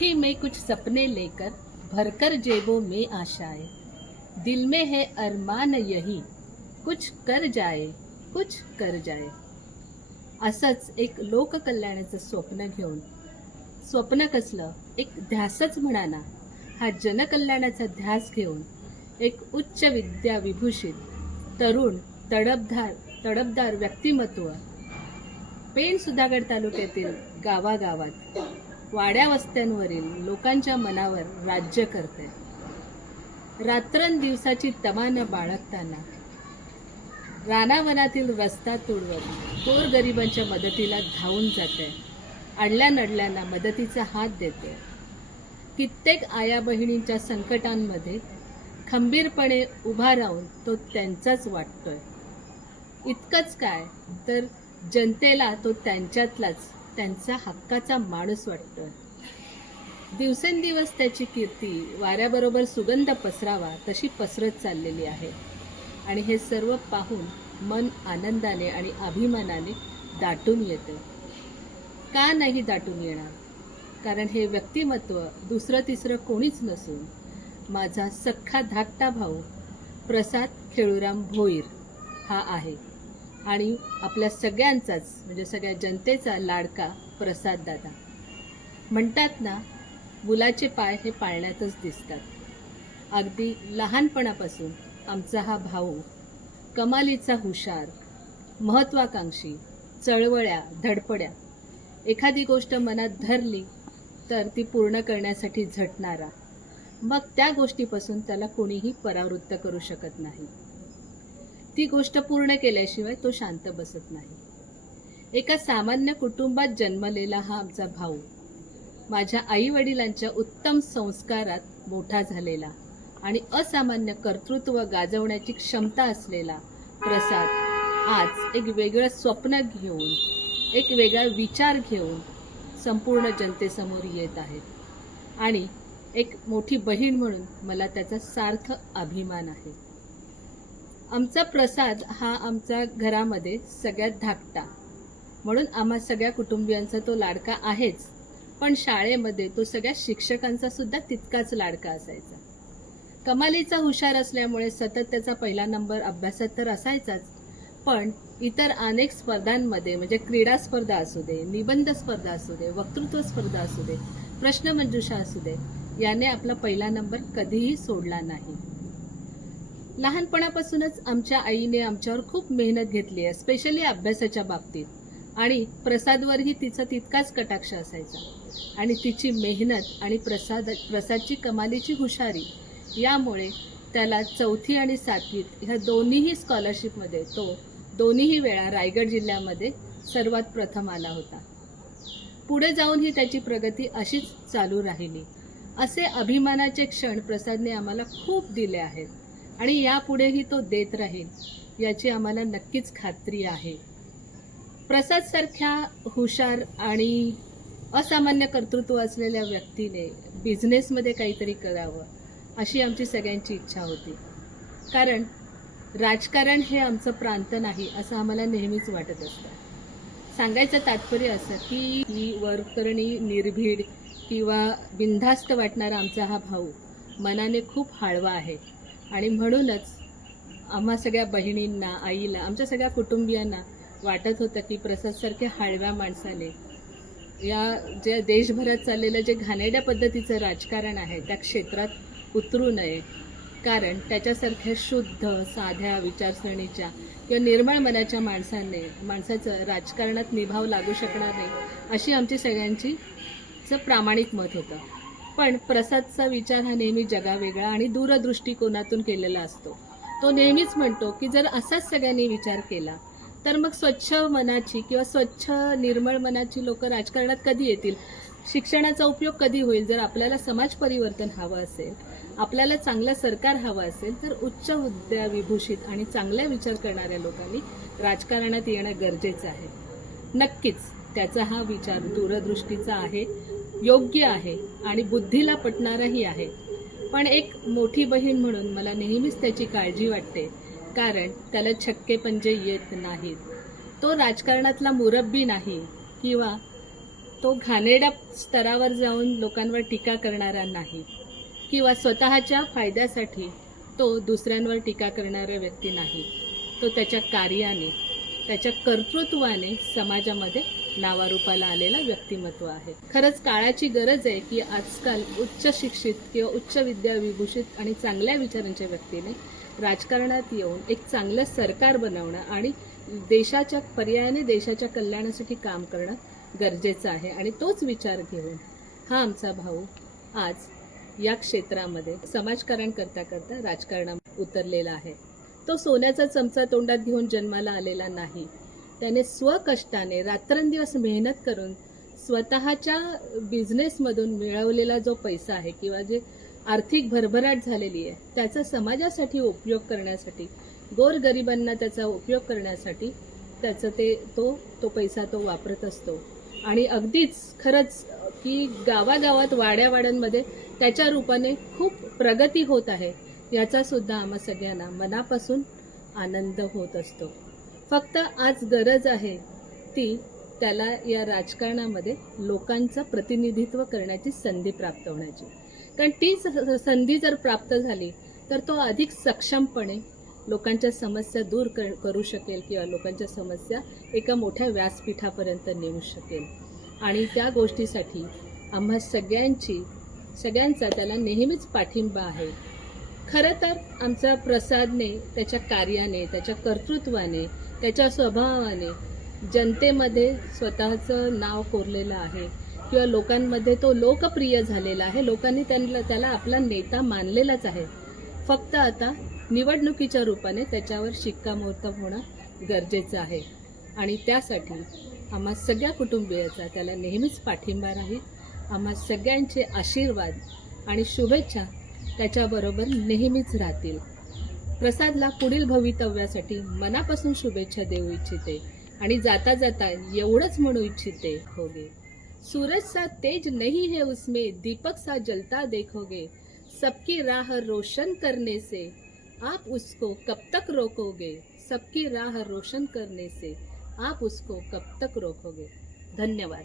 उठी मैं कुछ सपने लेकर, भरकर जेबों में आशाएं, दिल में है अरमान यही, कुछ कर जाए, कुछ कर जाए. असंच एक लोककल्याणाचं स्वप्न घेऊन, स्वप्न कसलं, एक ध्यासच म्हणा ना, हा जनकल्याणाचा ध्यास घेऊन एक उच्च विद्या विभूषित तरुण तडपदार व्यक्तिमत्व पेण सुधागड तालुक्यातील गावागावात वाड्या वस्त्यांवरील लोकांच्या मनावर राज्य करते. रात्रंदिवसाची तमा बाळगताना रानावनातील रस्ता तुडवत गोरगरिबांच्या मदतीला धावून जाते. अडल्या नडल्यांना मदतीचा हात देते. कित्येक आया बहिणींच्या संकटांमध्ये खंबीरपणे उभा राहून तो त्यांचाच वाटतोय. इतकंच काय तर जनतेला तो त्यांच्यातलाच त्यांचा हक्काचा माणूस वाटतोय. दिवसेंदिवस त्याची कीर्ती वाऱ्याबरोबर सुगंध पसरावा तशी पसरत चाललेली आहे. आणि हे सर्व पाहून मन आनंदाने आणि अभिमानाने दाटून येते. का नाही दाटून येणार? कारण हे व्यक्तिमत्व दुसरं तिसरं कोणीच नसून माझा सख्खा धाकटा भाऊ प्रसाद खेळूराम भोईर हा आहे. आणि आपल्या सगळ्यांचाच म्हणजे सगळ्या जनतेचा लाडका प्रसाद दादा. म्हणतात ना, मुलाचे पाय हे पाळण्यातच दिसतात. अगदी लहानपणापासून आमचा हा भाऊ कमालीचा हुशार, महत्वाकांक्षी, चळवळ्या धडपड्या, एखादी गोष्ट मनात धरली तर ती पूर्ण करण्यासाठी झटणारा, मग त्या गोष्टीपासून त्याला कोणीही परावृत्त करू शकत नाही. ती गोष्ट पूर्ण केल्याशिवाय तो शांत बसत नाही. एका सामान्य कुटुंबात जन्मलेला हा आमचा भाऊ माझ्या आई वडिलांच्या उत्तम संस्कारात मोठा झालेला आणि असामान्य कर्तृत्व गाजवण्याची क्षमता असलेला प्रसाद आज एक वेगळं स्वप्न घेऊन, एक वेगळा विचार घेऊन संपूर्ण जनतेसमोर येत आहे. आणि एक मोठी बहीण म्हणून मला त्याचा सार्थ अभिमान आहे. आमचा प्रसाद हा आमच्या घरामध्ये सगळ्यात धाकटा, म्हणून आम्हा सगळ्या कुटुंबियांचा तो लाडका आहेच. पण शाळेमध्ये तो सगळ्या शिक्षकांचा सुद्धा तितकाच लाडका असायचा. कमालीचा हुशार असल्यामुळे सतत त्याचा पहिला नंबर अभ्यासात तर असायचाच, पण इतर अनेक स्पर्धांमध्ये म्हणजे क्रीडा स्पर्धा असू दे, निबंध स्पर्धा असू दे, वक्तृत्व स्पर्धा असू दे, प्रश्नमंजुषा असू दे, याने आपला पहिला नंबर कधीही सोडला नाही. लहानपणापासूनच आमच्या आईने आमच्यावर खूप मेहनत घेतली आहे, स्पेशली अभ्यासाच्या बाबतीत. आणि प्रसादवरही तिचा तितकाच कटाक्ष असायचा. आणि तिची मेहनत आणि प्रसादची कमालीची हुशारी यामुळे त्याला 4थी आणि 7वीत ह्या दोन्हीही स्कॉलरशिपमध्ये तो दोन्हीही वेळा रायगड जिल्ह्यामध्ये सर्वात प्रथम आला होता. पुढे जाऊनही त्याची प्रगती अशीच चालू राहिली. असे अभिमानाचे क्षण प्रसादने आम्हाला खूप दिले आहेत आणि यापुढेही तो देत राहील याची आम्हाला नक्कीच खात्री आहे. प्रसादसारख्या हुशार आणि असामान्य कर्तृत्व असलेल्या व्यक्तीने बिझनेसमध्ये काहीतरी करावं अशी आमची सगळ्यांची इच्छा होती. कारण राजकारण हे आमचं प्रांत नाही असं आम्हाला नेहमीच वाटत असतं. सांगायचं तात्पर्य असं की ही वरकरणी निर्भीड किंवा बिनधास्त वाटणारा आमचा हा भाऊ मनाने खूप हळवा आहे. आणि म्हणूनच आम्हा सगळ्या बहिणींना, आईला, आमच्या सगळ्या कुटुंबियांना वाटत होतं की प्रसादसारख्या हळव्या माणसाने या जे देशभरात चाललेलं जे घाणेरड्या पद्धतीचं राजकारण आहे त्या क्षेत्रात उतरू नये. कारण त्याच्यासारख्या शुद्ध, साध्या विचारसरणीच्या किंवा निर्मळ मनाच्या माणसाचं राजकारणात निभाव लागू शकणार नाही अशी आमची सगळ्यांची प्रामाणिक मत होतं. पण प्रसादचा विचार हा नेहमी जगावेगळा आणि दूरदृष्टिकोनातून केलेला असतो. तो नेहमीच म्हणतो की जर असाच सगळ्यांनी विचार केला तर मग स्वच्छ मनाची किंवा स्वच्छ निर्मळ मनाची लोक राजकारणात कधी येतील? शिक्षणाचा उपयोग कधी होईल? जर आपल्याला समाज परिवर्तन हवं असेल, आपल्याला चांगलं सरकार हवं असेल तर उच्च विद्या विभूषित आणि चांगला विचार करणाऱ्या लोकांनी राजकारणात येणं गरजेचं आहे. नक्कीच त्याचा हा विचार दूरदृष्टीचा आहे, योग्य आहे आणि बुद्धीला पटणाराही आहे. पण एक मोठी बहीण म्हणून मला नेहमीच त्याची काळजी वाटते. कारण त्याला छक्के पंजे येत नाहीत. तो राजकारणातला मुरब्बी नाही किंवा तो घाणेरड्या स्तरावर जाऊन लोकांवर टीका करणारा नाही किंवा स्वतःच्या फायद्यासाठी तो दुसऱ्यांवर टीका करणारा व्यक्ती नाही. तो त्याच्या कार्याने, त्याच्या कर्तृत्वाने समाजामध्ये नावारूपाला आलेला व्यक्तिमत्व आहे. खरंच काळाची गरज आहे की आजकाल उच्च शिक्षित किंवा उच्च विद्याविभूषित आणि चांगल्या विचारांच्या व्यक्तीने राजकारणात येऊन एक चांगलं सरकार बनवणं आणि देशाच्या पर्यायाने देशाच्या कल्याणासाठी काम करणं गरजेचं आहे. आणि तोच विचार घेऊन हा आमचा भाऊ आज या क्षेत्रामध्ये समाजकारण करता करता राजकारणात उतरलेला आहे. तो सोन्याचा चमचा तोंडात घेऊन जन्माला आलेला नाही. त्याने स्वकष्टाने रात्रंदिवस मेहनत करून स्वतःच्या बिझनेसमधून मिळवलेला जो पैसा आहे किंवा जे आर्थिक भरभराट झालेली आहे त्याचा समाजासाठी उपयोग करण्यासाठी, गोरगरिबांना त्याचा उपयोग करण्यासाठी त्याचं तो पैसा तो वापरत असतो. आणि अगदीच खरंच की गावागावात वाड्यावाड्यांमध्ये त्याच्या रूपाने खूप प्रगती होत आहे याचा सुद्धा आम्हा सगळ्यांना मनापासून आनंद होत असतो. फक्त आज गरज आहे ती त्याला या राजकारणामध्ये लोकांचं प्रतिनिधित्व करण्याची संधी प्राप्त होण्याची. कारण ती संधी जर प्राप्त झाली तर तो अधिक सक्षमपणे लोकांच्या समस्या दूर करू शकेल किंवा लोकांच्या समस्या एका मोठ्या व्यासपीठापर्यंत नेऊ शकेल. आणि त्या गोष्टीसाठी आम्हा सगळ्यांचा त्याला नेहमीच पाठिंबा आहे. खरं तर आमचा प्रसादने त्याच्या कार्याने, त्याच्या कर्तृत्वाने, त्याच्या स्वभावाने जनतेमध्ये स्वतःचं नाव कोरलेलं आहे किंवा लोकांमध्ये तो लोकप्रिय झालेला आहे. लोकांनी त्याला आपला नेता मानलेलाच आहे. फक्त आता निवडणुकीच्या रूपाने त्याच्यावर शिक्कामोर्तब होणं गरजेचं आहे. आणि त्यासाठी आम्हा सगळ्या कुटुंबियाचा त्याला नेहमीच पाठिंबा राहील. आम्हा सगळ्यांचे आशीर्वाद आणि शुभेच्छा त्याच्याबरोबर नेहमीच राहतील. प्रसादला पुढील भवितव्यासाठी मनापासून शुभेच्छा देऊ इच्छिते आणि जाता जाता एवढंच म्हणू इच्छिते, होगे सूरज सा तेज नहीं है उसमें, दीपक सा जलता देखोगे, सबकी राह रोशन करने से आप उसको कब तक रोकोगे, सबकी राह रोशन करने से आप उसको कब तक रोकोगे. धन्यवाद.